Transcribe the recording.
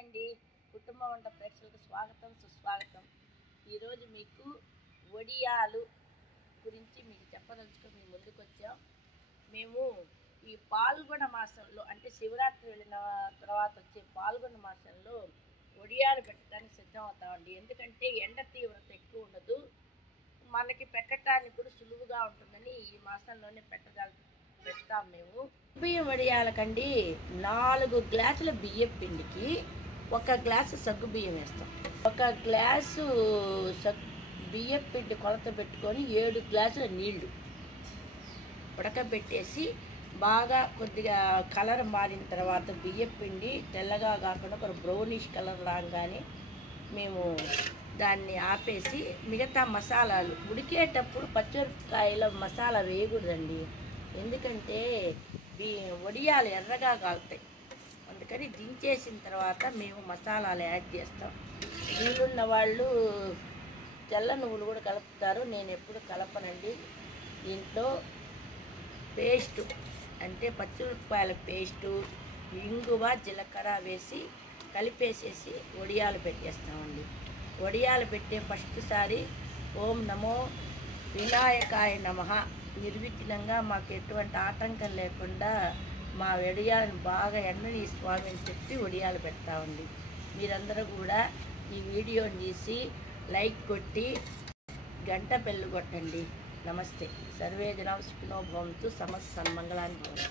అండి. కుటుంబ వంట ప్రేక్షకులకు స్వాగతం సుస్వాగతం. ఈరోజు మీకు వడియాలు గురించి మీకు చెప్పదలుచుకొని మేము ముందుకు వచ్చాం. మేము ఈ పాల్గొన మాసంలో అంటే శివరాత్రి వెళ్ళిన తర్వాత వచ్చే పాల్గొన మాసంలో వడియాలు పెట్టడానికి సిద్ధం అవుతామండి. ఎందుకంటే ఎండ తీవ్రత ఎక్కువ ఉండదు, మనకి పెట్టడానికి కూడా సులువుగా ఉంటుందని ఈ మాసంలోనే పెడతాం. మేము బియ్యం వడియాలకండి 4 గ్లాసుల బియ్యం పిండికి 1 గ్లాసు సగ్గు బియ్యం వేస్తాం. 1 గ్లాసు బియ్యం పిండి కొలత పెట్టుకొని 7 గ్లాసుల నీళ్లు ఉడకబెట్టేసి బాగా కొద్దిగా కలర్ మారిన తర్వాత బియ్యం పిండి తెల్లగా కాకుండా ఒక బ్రౌనిష్ కలర్ రాగానే మేము దాన్ని ఆపేసి మిగతా మసాలాలు ఉడికేటప్పుడు పచ్చిమిరపకాయల మసాలా వేయకూడదండి. ఎందుకంటే వడియాలు ఎర్రగా కాలుతాయి. అందుకని దించేసిన తర్వాత మేము మసాలాలు యాడ్ చేస్తాం. వీలున్న వాళ్ళు తెల్ల నువ్వులు కూడా కలుపుతారు, నేను ఎప్పుడు కలపనండి. దీంట్లో పేస్టు అంటే పచ్చిమిరపకాయల పేస్టు, ఇంగువ, జీలకర్ర వేసి కలిపేసేసి వడియాలు పెట్టేస్తామండి. వడియాలు పెట్టే ఫస్ట్ సారి ఓం నమో వినాయకాయ నమః నిర్విఘ్నంగా మాకు ఎటువంటి ఆటంకం లేకుండా మా వడియాలను బాగా ఎండని స్వామిని చెప్పి వడియాలు పెడతామండి. మీరందరూ కూడా ఈ వీడియోని తీసి లైక్ కొట్టి గంట బెల్లు కొట్టండి. నమస్తే. సర్వే జనా సుఖినో భవంతు. సమస్త సన్మంగళాన్ని భవంతు.